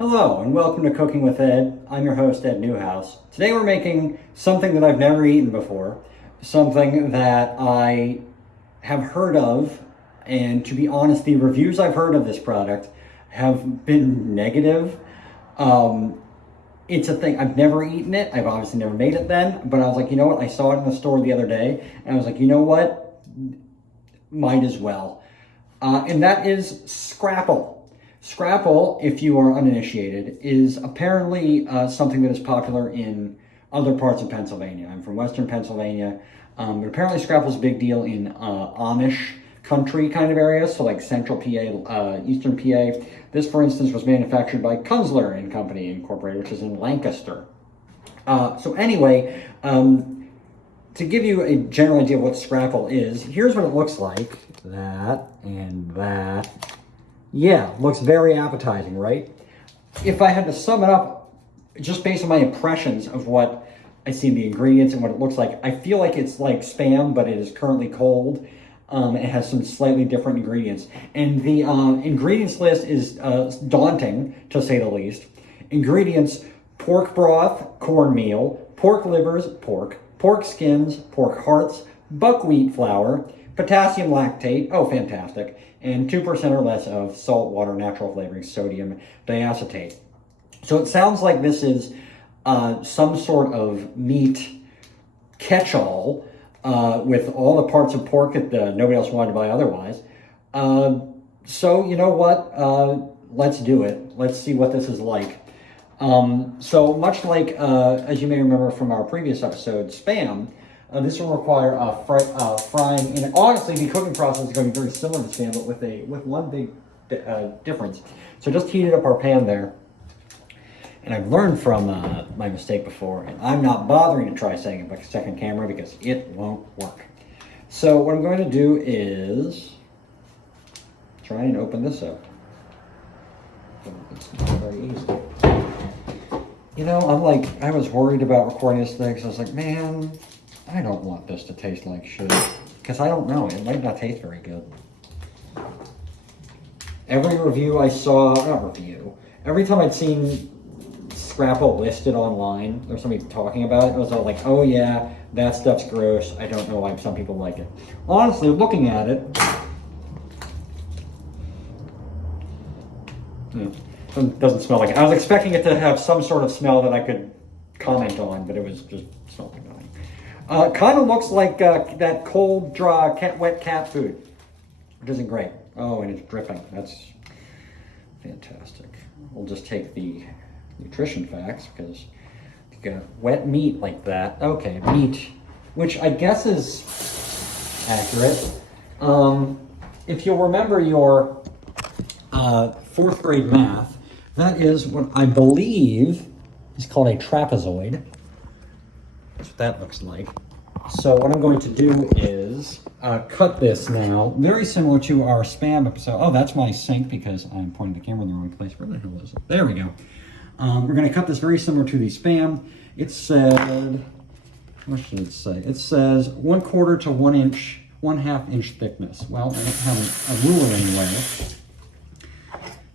Hello and welcome to Cooking with Ed. I'm your host, Ed Newhouse. Today we're making something that I've never eaten before, something that I have heard of, and to be honest, the reviews I've heard of this product have been negative. It's a thing, I've never eaten it, I've obviously never made it then, but I was like, you know what, I saw it in the store the other day, and I was like, you know what, might as well. And that is Scrapple. Scrapple, if you are uninitiated, is apparently something that is popular in other parts of Pennsylvania. I'm from Western Pennsylvania, but apparently Scrapple's a big deal in Amish country kind of areas, so like Central PA, Eastern PA. This, for instance, was manufactured by Kunzler and Company Incorporated, which is in Lancaster. So anyway, to give you a general idea of what Scrapple is, here's what it looks like. That and that. Yeah, looks very appetizing, right? If I had to sum it up, just based on my impressions of what I see in the ingredients and what it looks like, I feel like it's like Spam, but it is currently cold. It has some slightly different ingredients. And the ingredients list is daunting, to say the least. Ingredients: pork broth, cornmeal, pork livers, pork skins, pork hearts, buckwheat flour, potassium lactate, oh fantastic, and 2% or less of salt, water, natural flavoring, sodium diacetate. So it sounds like this is some sort of meat catch-all with all the parts of pork that nobody else wanted to buy otherwise. So you know what? Let's do it. Let's see what this is like. So much like, as you may remember from our previous episode, Spam, this will require frying. And honestly, the cooking process is going to be very similar to Spam, but with one big difference. So just heated up our pan there. And I've learned from my mistake before, and I'm not bothering to try setting up a second camera because it won't work. So what I'm going to do is try and open this up. It's not very easy. You know, I was worried about recording this thing because I was like, man, I don't want this to taste like shit. Because I don't know, it might not taste very good. Every review I saw, not review, every time I'd seen Scrapple listed online or somebody talking about it, it was all like, oh yeah, that stuff's gross. I don't know why some people like it. Honestly, looking at it, it doesn't smell like it. I was expecting it to have some sort of smell that I could comment on, but it was just smelled like nothing. Kind of looks like that cold, dry, wet cat food, which isn't great. Oh, and it's dripping. That's fantastic. We'll just take the nutrition facts because you got wet meat like that. Okay, meat, which I guess is accurate. If you'll remember your fourth grade math, that is what I believe is called a trapezoid. That's what that looks like. So what I'm going to do is cut this now, very similar to our Spam episode. Oh, that's my sink because I'm pointing the camera in the wrong place. Where the hell is it? There we go. We're going to cut this very similar to the Spam. It said, what should it say? It says 1/4 to 1 inch, 1/2 inch thickness. Well, I don't have a ruler anyway.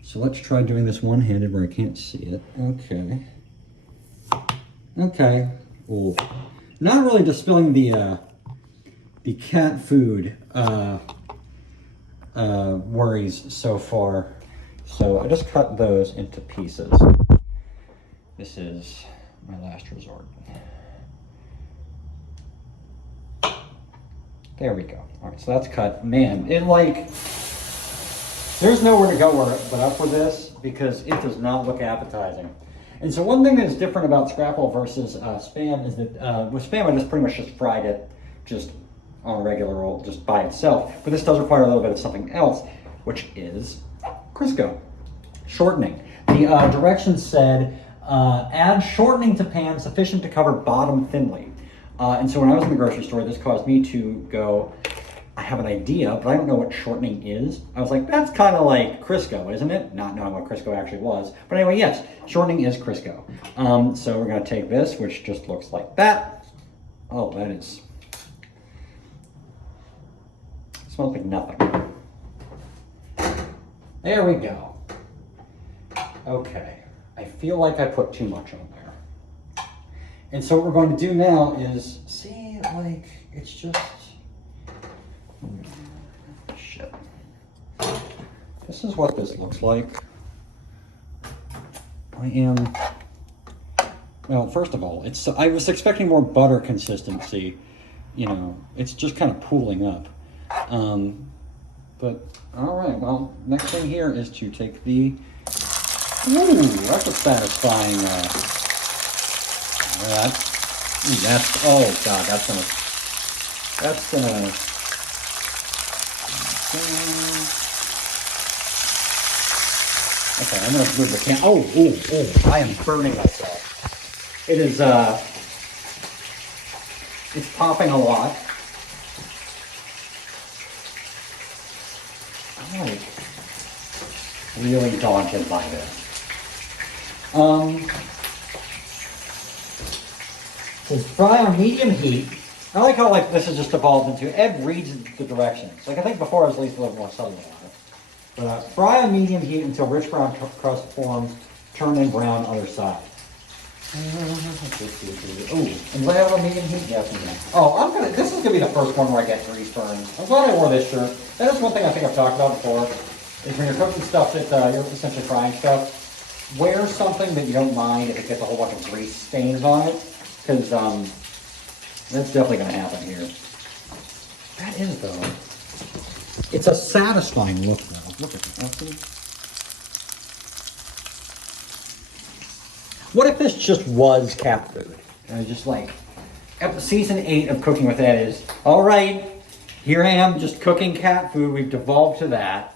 So let's try doing this one-handed where I can't see it. Okay. Okay. Ooh. Not really dispelling the cat food worries so far. So I just cut those into pieces. This is my last resort. There we go. All right, so that's cut. Man, there's nowhere to go but up with this because it does not look appetizing. And so one thing that's different about Scrapple versus Spam is that with Spam I just pretty much just fried it just on a regular roll, just by itself. But this does require a little bit of something else, which is Crisco. Shortening. The directions said, add shortening to pan sufficient to cover bottom thinly. And so when I was in the grocery store, this caused me to go, I have an idea, but I don't know what shortening is. I was like, that's kind of like Crisco, isn't it? Not knowing what Crisco actually was. But anyway, yes, shortening is Crisco. So we're going to take this, which just looks like that. Oh, that is... smells like nothing. There we go. Okay. I feel like I put too much on there. And so what we're going to do now is, see, like, it's just, shit. This is what this looks like. Well, first of all, I was expecting more butter consistency. You know, it's just kind of pooling up. But, all right, well, next thing here is to take the, ooh, that's a satisfying, oh God, that's gonna, okay, I'm gonna move the can, oh, I am burning myself. It is, it's popping a lot. I'm like really daunted by this. It's fry on medium heat. I like how like this has just evolved into, Ed reads the directions. Like I think before I was at least a little more subtle about it. But fry on medium heat until rich brown crust forms, turn in brown other side. Oh, and lay out on medium heat? Yes, oh, this is gonna be the first one where I get grease burns. I'm glad I wore this shirt. That is one thing I think I've talked about before, is when you're cooking stuff that you're essentially frying stuff, wear something that you don't mind if it gets a whole bunch of grease stains on it, because that's definitely gonna happen here. That is though. It's a satisfying look though. Look at that. What if this just was cat food? And just like, season 8 of Cooking with Ed is, all right, here I am just cooking cat food. We've devolved to that.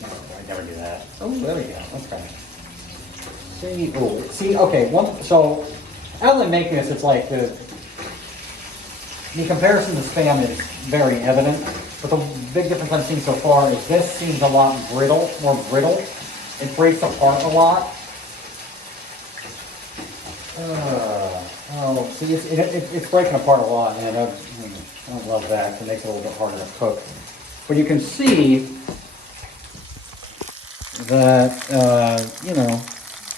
No, I never do that. Oh, there we go. Okay. See, okay. So, as I'm making this, it's like the comparison to Spam is very evident. But the big difference I'm seeing so far is this seems a lot more brittle. It breaks apart a lot. See, it's breaking apart a lot, and I don't love that. It makes it a little bit harder to cook. But you can see that, you know,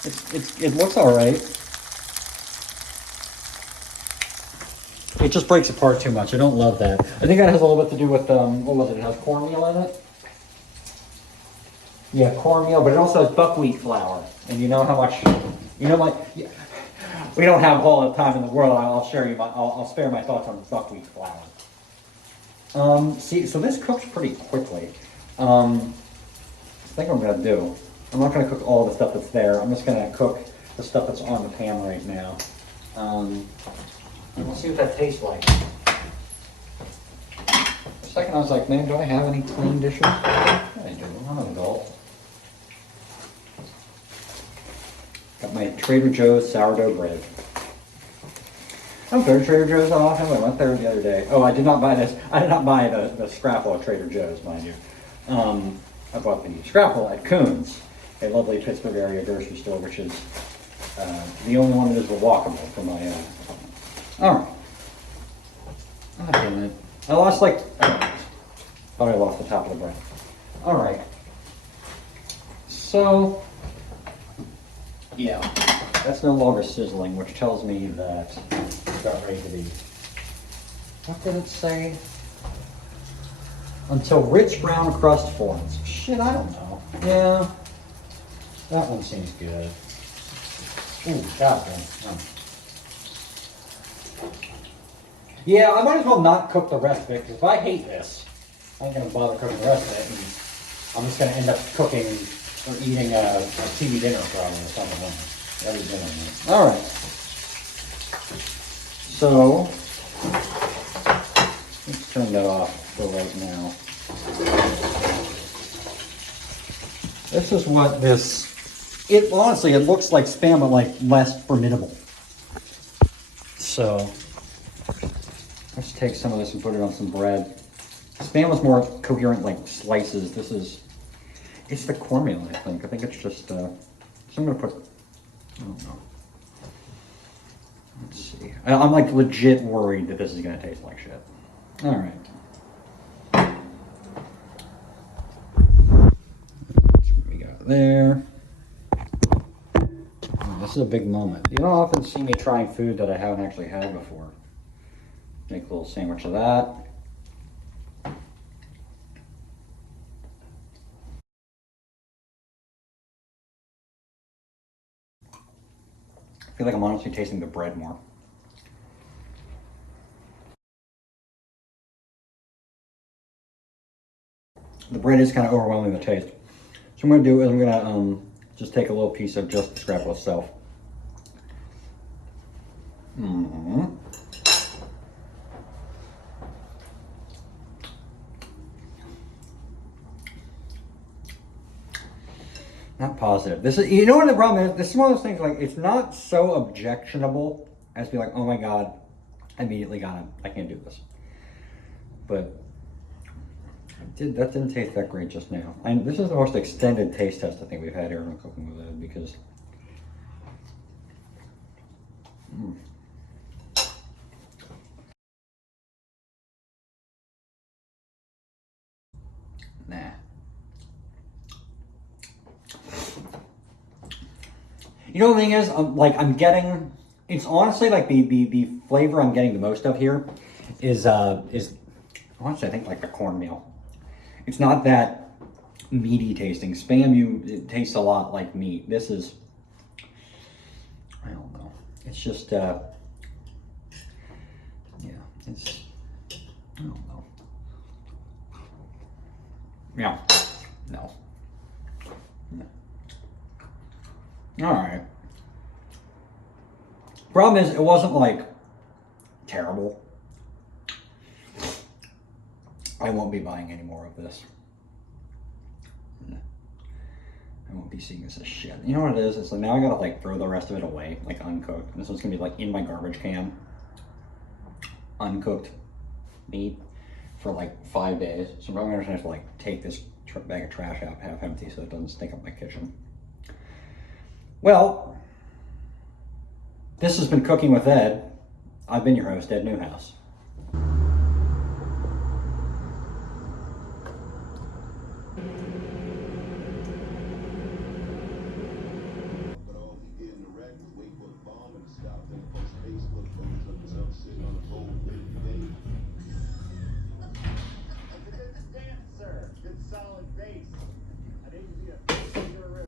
it looks all right. It just breaks apart too much. I don't love that. I think that has a little bit to do with, what was it? It has cornmeal in it? Yeah, cornmeal, but it also has buckwheat flour. And you know how much, yeah. We don't have all the time in the world. I'll spare my thoughts on buckwheat flour. See, so this cooks pretty quickly. I think what I'm gonna do, I'm not gonna cook all the stuff that's there. I'm just gonna cook the stuff that's on the pan right now. And we'll see what that tastes like. For a second I was like, man, do I have any clean dishes? Yeah, I do. I'm an adult. Got my Trader Joe's sourdough bread. I don't go to Trader Joe's often. I went there the other day. Oh, I did not buy this. I did not buy the Scrapple at Trader Joe's, mind you. I bought the Scrapple at Coons, a lovely Pittsburgh area grocery store, which is the only one that is walkable for my apartment. All right. Oh, damn it. I lost thought I lost the top of the bread. All right. So, yeah, that's no longer sizzling, which tells me that it's about ready to be. What did it say? Until rich brown crust forms. Shit, I don't know. Yeah, that one seems good. Ooh, God damn. Oh. Yeah, I might as well not cook the rest of it, because if I hate this, I ain't gonna bother cooking the rest of it, and I'm just gonna end up cooking or eating a TV dinner probably or something. Every dinner. All right. So let's turn that off for right now. This is what this. It honestly, it looks like Spam, but like less formidable. So let's take some of this and put it on some bread. Spam was more coherent, like slices. This is. It's the cornmeal, I think. I think it's just. So I'm gonna put. I don't know. Let's see. I'm like legit worried that this is gonna taste like shit. All right. That's what we got there. is a big moment. You don't often see me trying food that I haven't actually had before. Make a little sandwich of that. I feel like I'm honestly tasting the bread more. The bread is kind of overwhelming the taste. So what I'm going to do is I'm going to just take a little piece of just the Scrapple itself. Not positive. This is, you know what the problem is? This is one of those things, like, it's not so objectionable as to be like, oh my God, I immediately I can't do this. But that didn't taste that great just now. And this is the most extended taste test I think we've had here on Cooking with Ed, because nah. You know, the thing is, I'm getting, it's honestly like the flavor I'm getting the most of here is honestly I think like the cornmeal. It's not that meaty tasting. Spam, it tastes a lot like meat. This is, I don't know. It's just, yeah, it's, I don't know. Yeah, no. All right. Problem is, it wasn't like terrible. I won't be buying any more of this. I won't be seeing this as shit. You know what it is? It's like now I gotta like throw the rest of it away, like uncooked. And this one's gonna be like in my garbage can, uncooked meat for like 5 days. So I'm probably gonna have to like take this bag of trash out half empty so it doesn't stink up my kitchen. Well, this has been Cooking with Ed. I've been your host, Ed Newhouse. Good stance, sir. Good solid base. I didn't see a